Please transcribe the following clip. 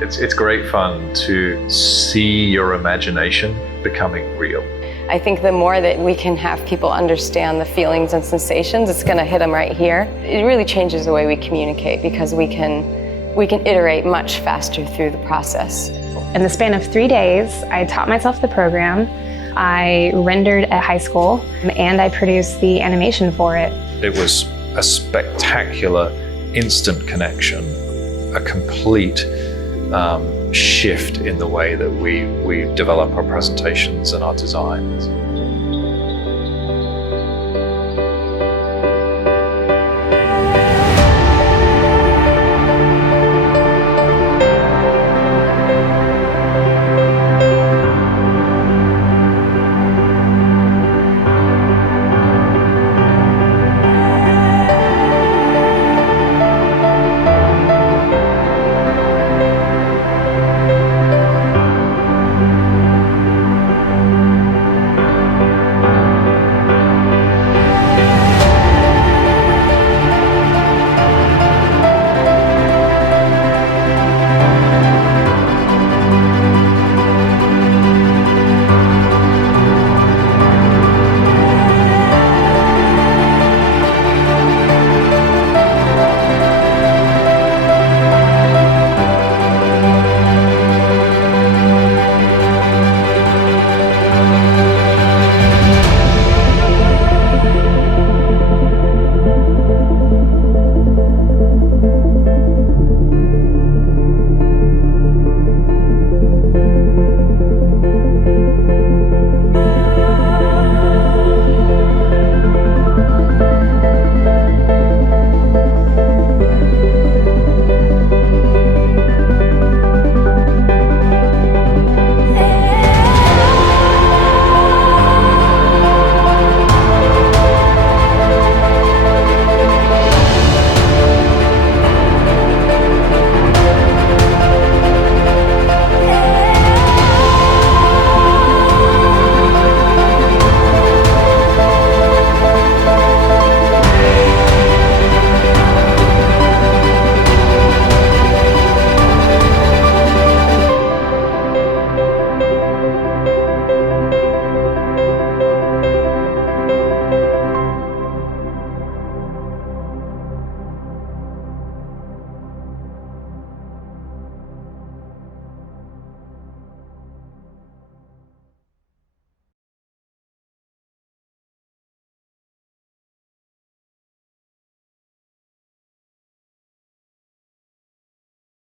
It's great fun to see your imagination becoming real. I think the more that we can have people understand the feelings and sensations, it's going to hit them right here. It really changes the way we communicate because we can iterate much faster through the process. In the span of 3 days, I taught myself the program, I rendered at high school, and I produced the animation for it. It was a spectacular instant connection, a complete shift in the way that we develop our presentations and our designs.